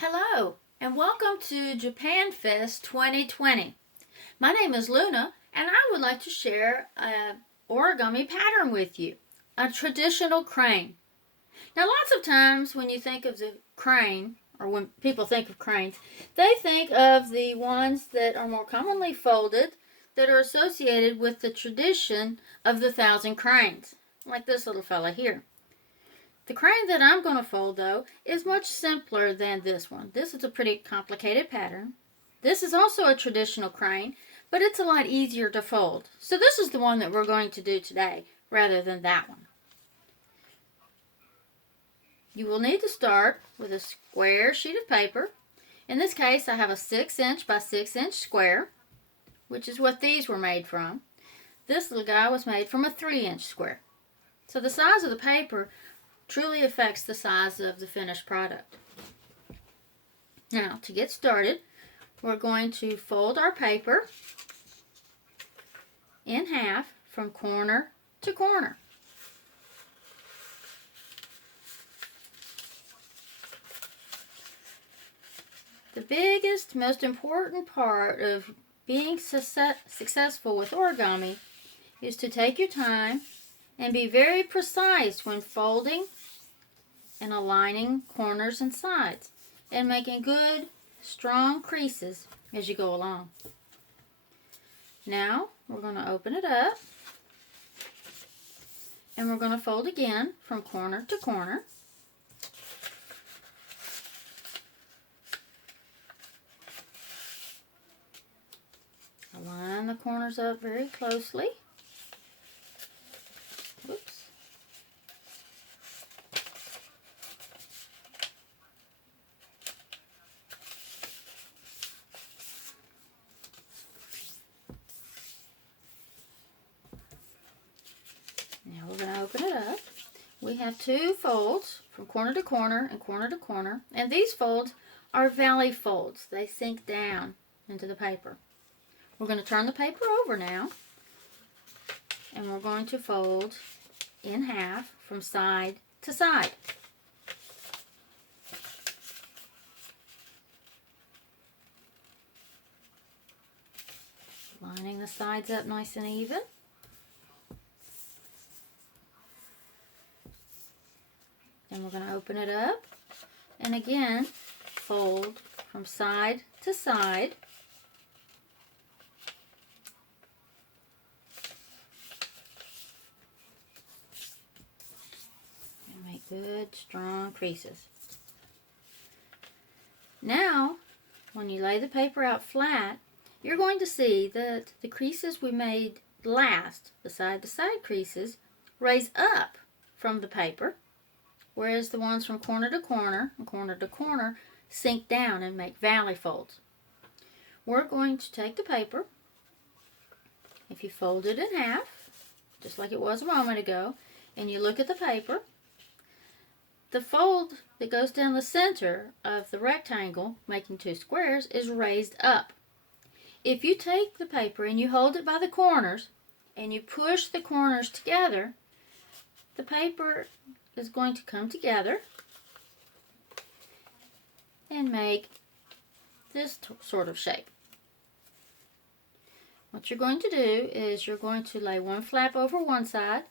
Hello, and welcome to Japan Fest 2020. My name is Luna, and I would like to share an origami pattern with you, a traditional crane. Now, lots of times when you think of the crane, or when people think of cranes, they think of the ones that are more commonly folded that are associated with the tradition of the thousand cranes, like this little fella here. The crane that I'm going to fold, though, is much simpler than this one. This is a pretty complicated pattern. This is also a traditional crane, but it's a lot easier to fold. So this is the one that we're going to do today, rather than that one. You will need to start with a square sheet of paper. In this case, I have a 6" by 6" square, which is what these were made from. This little guy was made from a 3" square. So the size of the paper truly affects the size of the finished product. Now, to get started, we're going to fold our paper in half from corner to corner. The biggest, most important part of being successful with origami is to take your time and be very precise when folding and aligning corners and sides and making good, strong creases as you go along. Now we're going to open it up and we're going to fold again from corner to corner. Align the corners up very closely. Oops. Now we're going to open it up. We have two folds from corner to corner and corner to corner, and these folds are valley folds. They sink down into the paper. We're going to turn the paper over now, and we're going to fold in half from side to side. Lining the sides up nice and even. Then we're going to open it up, and again, fold from side to side. Good, strong creases. Now, when you lay the paper out flat, you're going to see that the creases we made last, the side-to-side creases, raise up from the paper, whereas the ones from corner to corner and corner to corner sink down and make valley folds. We're going to take the paper, if you fold it in half, just like it was a moment ago, and you look at the paper, the fold that goes down the center of the rectangle, making two squares, is raised up. If you take the paper and you hold it by the corners and you push the corners together, the paper is going to come together and make this sort of shape. What you're going to do is you're going to lay one flap over one side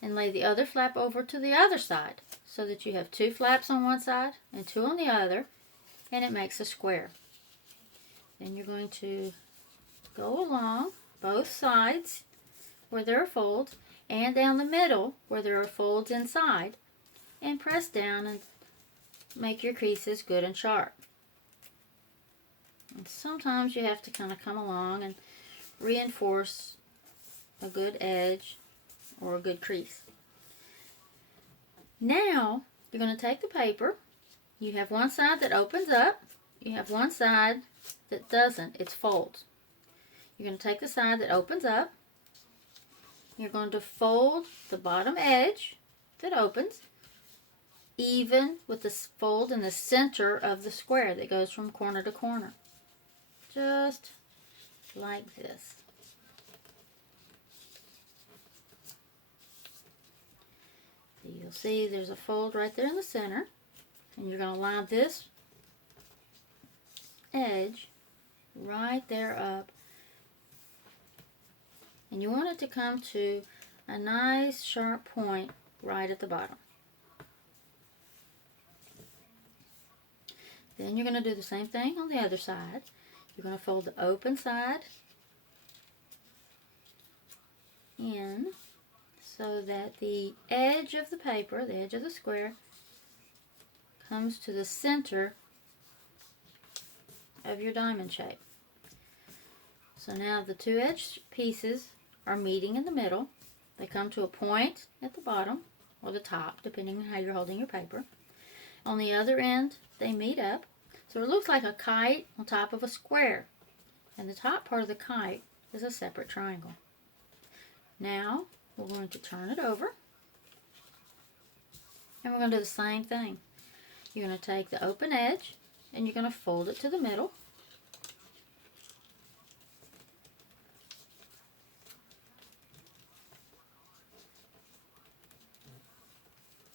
and lay the other flap over to the other side, so that you have two flaps on one side and two on the other, and it makes a square. Then you're going to go along both sides where there are folds and down the middle where there are folds inside, and press down and make your creases good and sharp. And sometimes you have to kind of come along and reinforce a good edge or a good crease. Now, you're going to take the paper. You have one side that opens up. You have one side that doesn't. It's folds. You're going to take the side that opens up. You're going to fold the bottom edge that opens even with the fold in the center of the square that goes from corner to corner. Just like this. You'll see there's a fold right there in the center, and you're going to line this edge right there up. And you want it to come to a nice sharp point right at the bottom. Then you're going to do the same thing on the other side. You're going to fold the open side in so that the edge of the paper, the edge of the square, comes to the center of your diamond shape. So now the two edge pieces are meeting in the middle. They come to a point at the bottom or the top, depending on how you're holding your paper. On the other end, they meet up. So it looks like a kite on top of a square. And the top part of the kite is a separate triangle. Now, we're going to turn it over. And we're going to do the same thing. You're going to take the open edge and you're going to fold it to the middle.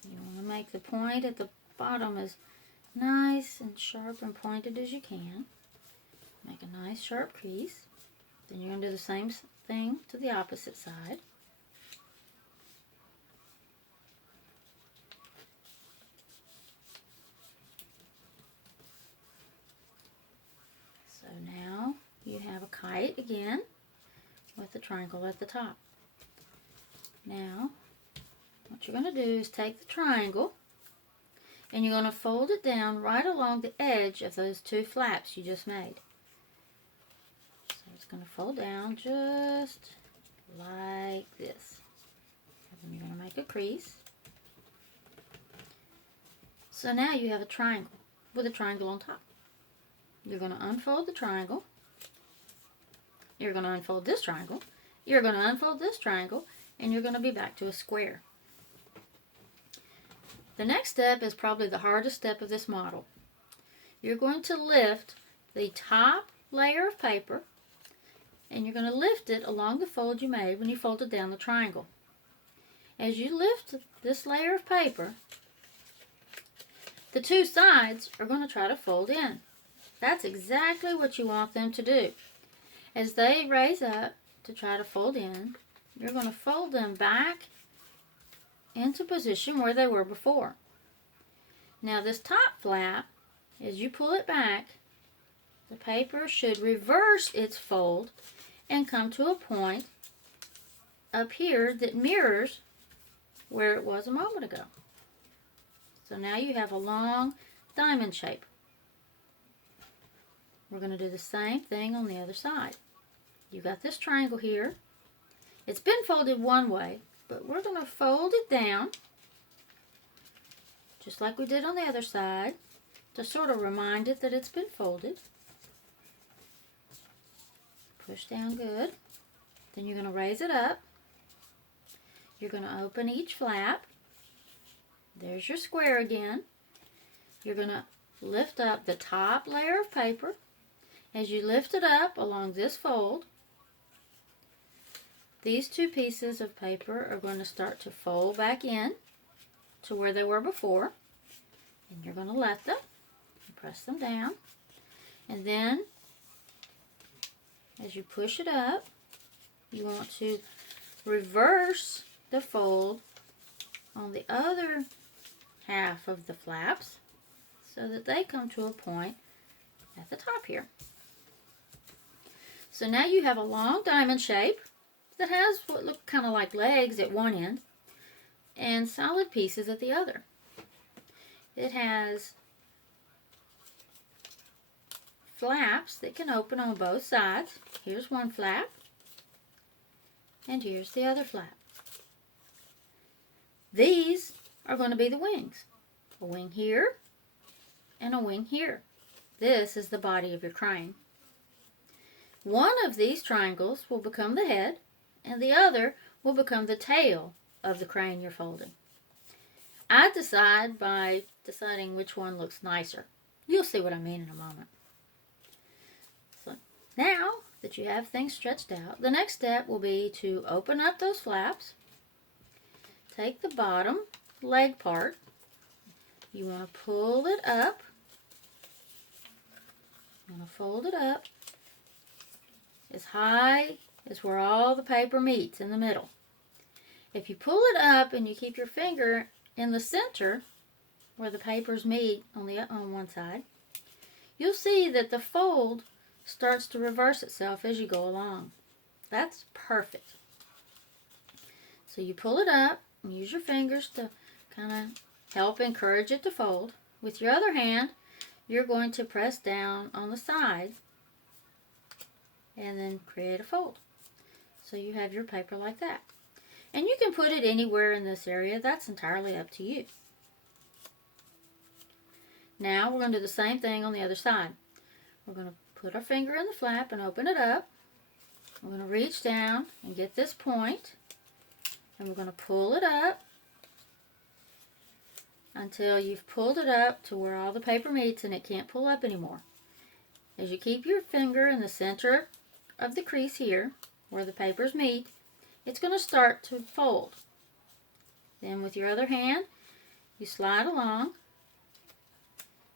You want to make the point at the bottom as nice and sharp and pointed as you can. Make a nice sharp crease. Then you're going to do the same thing to the opposite side. So now you have a kite again with a triangle at the top. Now what you're going to do is take the triangle and you're going to fold it down right along the edge of those two flaps you just made. So it's going to fold down just like this. And then you're going to make a crease. So now you have a triangle with a triangle on top. You're going to unfold the triangle. You're going to unfold this triangle. You're going to unfold this triangle. And you're going to be back to a square. The next step is probably the hardest step of this model. You're going to lift the top layer of paper and you're going to lift it along the fold you made when you folded down the triangle. As you lift this layer of paper, the two sides are going to try to fold in. That's exactly what you want them to do. As they raise up to try to fold in, you're going to fold them back into position where they were before. Now this top flap, as you pull it back, the paper should reverse its fold and come to a point up here that mirrors where it was a moment ago. So now you have a long diamond shape. We're going to do the same thing on the other side. You got this triangle here. It's been folded one way, but we're going to fold it down just like we did on the other side to sort of remind it that it's been folded. Push down good. Then you're going to raise it up. You're going to open each flap. There's your square again. You're going to lift up the top layer of paper. As you lift it up along this fold, these two pieces of paper are going to start to fold back in to where they were before. And you're going to let them, press them down. And then, as you push it up, you want to reverse the fold on the other half of the flaps so that they come to a point at the top here. So now you have a long diamond shape that has what look kind of like legs at one end and solid pieces at the other. It has flaps that can open on both sides. Here's one flap and here's the other flap. These are going to be the wings. A wing here and a wing here. This is the body of your crane. One of these triangles will become the head and the other will become the tail of the crane you're folding. I decide by deciding which one looks nicer. You'll see what I mean in a moment. So now that you have things stretched out, the next step will be to open up those flaps. Take the bottom leg part. You want to pull it up I'm going to fold it up as high as where all the paper meets in the middle. If you pull it up and you keep your finger in the center where the papers meet on one side, you'll see that the fold starts to reverse itself as you go along. That's perfect. So you pull it up and use your fingers to kind of help encourage it to fold. With your other hand, you're going to press down on the side and then create a fold. So you have your paper like that. And you can put it anywhere in this area. That's entirely up to you. Now we're going to do the same thing on the other side. We're going to put our finger in the flap and open it up. We're going to reach down and get this point, and we're going to pull it up until you've pulled it up to where all the paper meets and it can't pull up anymore. As you keep your finger in the center of the crease here, where the papers meet, it's going to start to fold. Then with your other hand, you slide along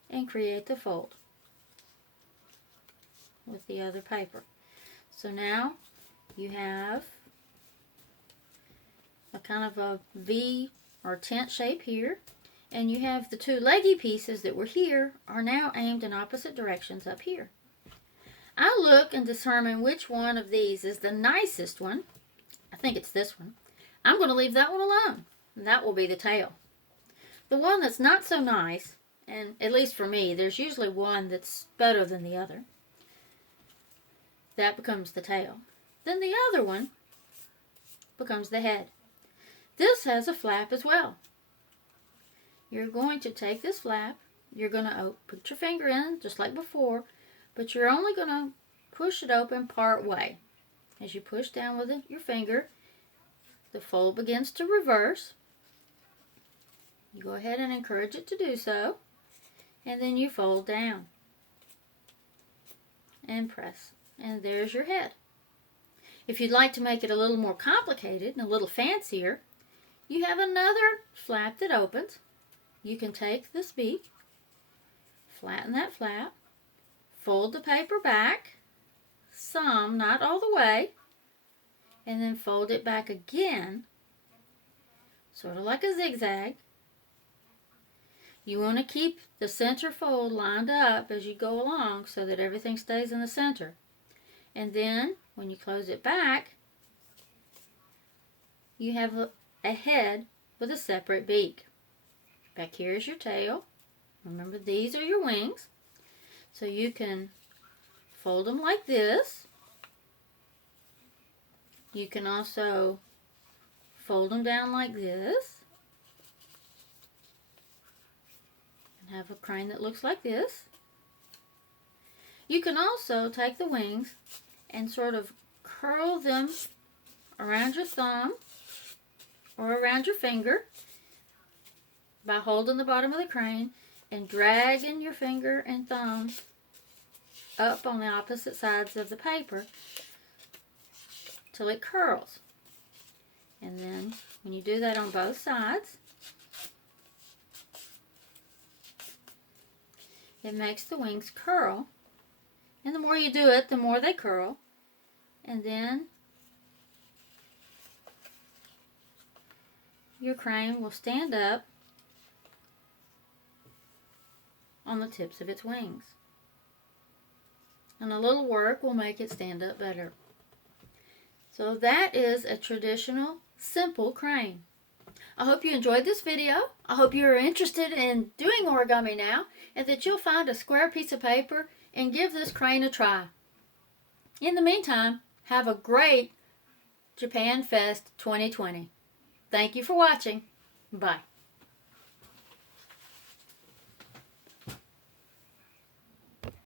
and create the fold with the other paper. So now you have a kind of a V or tent shape here, and you have the two leggy pieces that were here are now aimed in opposite directions up here. I look and determine which one of these is the nicest one. I think it's this one. I'm going to leave that one alone, and that will be the tail. The one that's not so nice, and at least for me, there's usually one that's better than the other. That becomes the tail. Then the other one becomes the head. This has a flap as well. You're going to take this flap, you're going to put your finger in just like before, but you're only going to push it open part way. As you push down with your finger, the fold begins to reverse. You go ahead and encourage it to do so, and then you fold down and press. And there's your head. If you'd like to make it a little more complicated and a little fancier, you have another flap that opens. You can take this beak, flatten that flap, fold the paper back, some, not all the way, and then fold it back again, sort of like a zigzag. You want to keep the center fold lined up as you go along so that everything stays in the center. And then, when you close it back, you have a head with a separate beak. Back here is your tail. Remember, these are your wings. So you can fold them like this. You can also fold them down like this. And have a crane that looks like this. You can also take the wings and sort of curl them around your thumb or around your finger by holding the bottom of the crane and dragging your finger and thumb up on the opposite sides of the paper till it curls. And then when you do that on both sides, it makes the wings curl. And the more you do it, the more they curl. And then your crane will stand up on the tips of its wings. And a little work will make it stand up better. So that is a traditional, simple crane. I hope you enjoyed this video. I hope you're interested in doing origami now, and that you'll find a square piece of paper and give this crane a try. In the meantime, have a great Japan Fest 2020. Thank you for watching. Bye.